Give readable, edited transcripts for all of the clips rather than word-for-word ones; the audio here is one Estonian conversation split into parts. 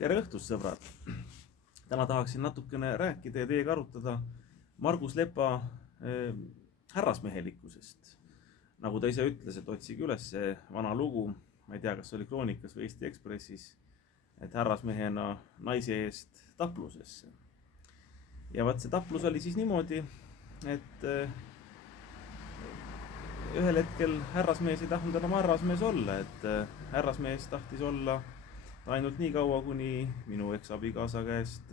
Tere õhtust, sõbrad! Täna tahaksin natukene rääkida ja teiega arutada Margus Lepa härrasmehelikkusest. Nagu ta ise ütles, et otsige üles see vana lugu, ma ei tea, kas oli Kroonikas või Eesti Ekspressis, et härrasmehena naise eest taplusesse. Ja vaat see taplus oli siis niimoodi, et ühel hetkel härrasmees ei tahtnud enam härrasmees olla, et härrasmees tahtis olla ainult nii kaua, kuni minu eksabikaasa käest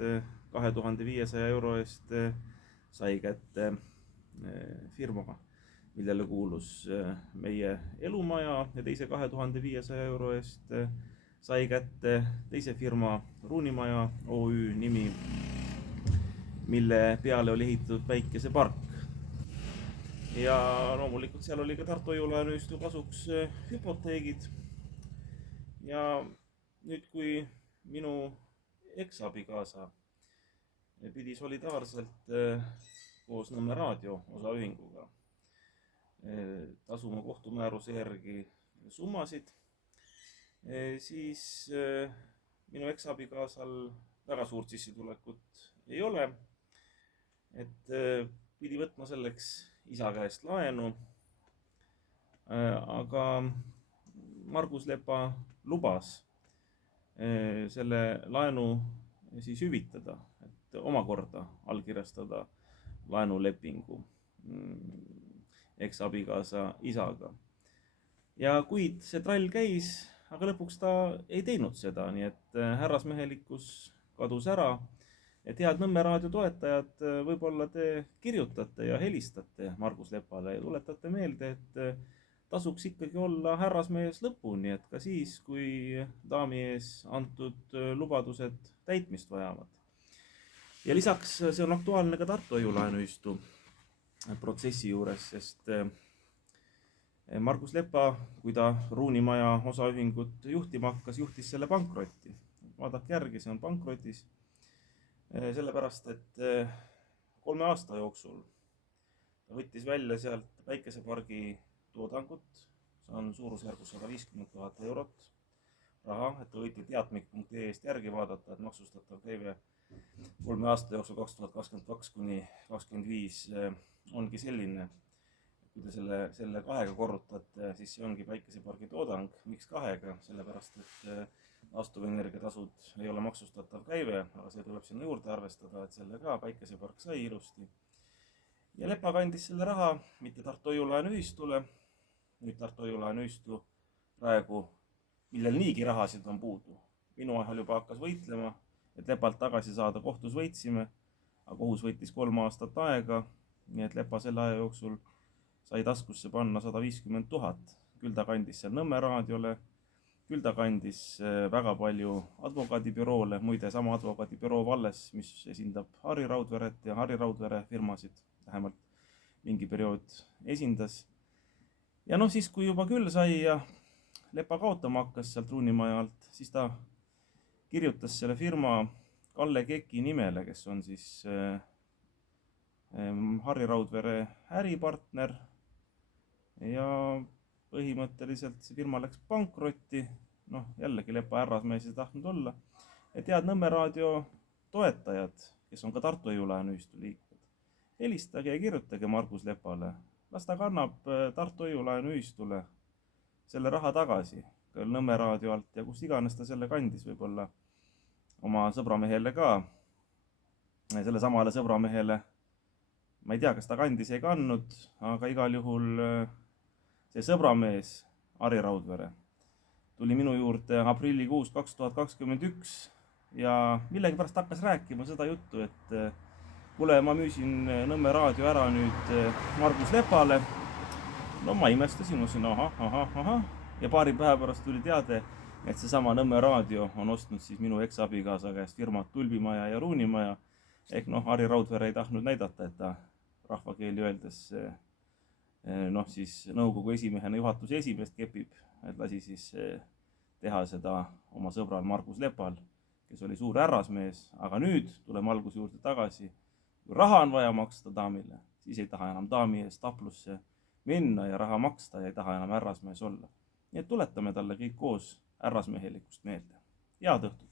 2500 euro eest sai kätte firma, millele kuulus meie elumaja, ja teise 2500 euro eest sai kätte teise firma Ruunimaja OÜ nimi, mille peale oli ehitatud päikesepark. Ja loomulikult seal oli ka Tartu Hoiu-laenuühistu kasuks hüpoteegid. Ja nüüd, kui minu eksabikaasa pidi solidaarselt koos Nõmme Raadio osaühinguga tasuma kohtumääruse järgi summasid, siis minu eksabikaasal väga suurt sissetulekut ei ole, et pidi võtma selleks isa käest laenu, aga Margus Lepa lubas selle laenu siis hüvitada, et omakorda allkirjastada laenulepingu eksabikaasa isaga. Ja kuid see trall käis, aga lõpuks ta ei teinud seda, nii et härrasmehelikkus kadus ära. Et head Nõmme Raadio toetajad, võib-olla te kirjutate ja helistate Margus Lepale ja tuletate meelde, et tasuks ikkagi olla härrasmees lõpuni, et ka siis, kui daami ees antud lubadused täitmist vajavad. Ja lisaks see on aktuaalne ka Tartu Hoiu-laenuühistu protsessi juures, sest Margus Lepa, kui ta Ruunimaja osaühingut juhtima hakkas, juhtis selle pankrotti. Vaadake järgi, see on pankrotis. Sellepärast, et 3 aasta jooksul ta võttis välja sealt päikesepargi toodangut, see on suurusjärgus 150 000 eurot raha, et te võite teatmik.ee-st järgi vaadata, et maksustatav käive 3 aasta jooksul 2022 kuni 2025 ongi selline. Kui te selle 2-ga korrutate, siis see ongi päikesepargi toodang. Miks 2-ga? Sellepärast, et taastuvenergiatasud ei ole maksustatav käive, aga see tuleb sinna juurde arvestada, et selle ka päikesepark sai ilusti. Ja Lepa kandis selle raha mitte Tartu Hoiu-laenuühistule, nüüd Tartu Hoiu-laenuühistu praegu, millel niigi rahasid on puudu. Minu ajal juba hakkas võitlema, et Lepalt tagasi saada, kohtus võitsime, aga kohus võttis 3 aastat aega, nii et Lepa selle aja jooksul sai taskusse panna 150 000. Küll ta kandis seal Nõmme Raadiole, küll ta kandis väga palju advokaadibüroole, muide sama advokaadibüroo Valles, mis esindab Harri Raudveret ja Harri Raudvere firmasid, vähemalt mingi periood esindas. Ja siis, kui juba küll sai ja Lepa kaotama hakkas sealt Ruunimaja alt, siis ta kirjutas selle firma Kalle Keki nimele, kes on siis Harri Raudvere äripartner, ja põhimõtteliselt see firma läks pankrotti. Jällegi Lepa härrasmees ei tahtnud olla. Et head Nõmme Raadio toetajad, kes on ka Tartu Hoiu-laenuühistu liikmed, helistage ja kirjutage Margus Lepale. Las ta kannab Tartu Hoiu-laenuühistule selle raha tagasi Nõmme Raadio alt ja kust iganes ta selle kandis, võib-olla oma sõbramehele ka. Selle samale sõbramehele, ma ei tea, kas ta kandis ei kandnud, aga igal juhul see sõbramees Harri Raudvere tuli minu juurde aprillikuus 2021 ja millegipärast hakkas rääkima seda juttu, et kuule, ma müüsin Nõmme Raadio ära nüüd Margus Lepale. Ma imestasin, mõtlesin, ahah. Ja paari päeva pärast tuli teade, et seesama Nõmme Raadio on ostnud siis minu eksabikaasa käest firmad Tulbimaja ja Ruunimaja. Ehk Harri Raudvere ei tahtnud näidata, et ta rahvakeeli öeldes siis nõukogu esimehena juhatuse esimeest kepib, et lasi siis teha seda oma sõbral Margus Lepal, kes oli suur härrasmees, aga nüüd tuleme alguse juurde tagasi. Kui raha on vaja maksta daamile, siis ei taha enam daami eest taplusse minna ja raha maksta ja ei taha enam härrasmees olla. Nii et tuletame talle kõik koos härrasmehelikkust meelde. Head õhtut!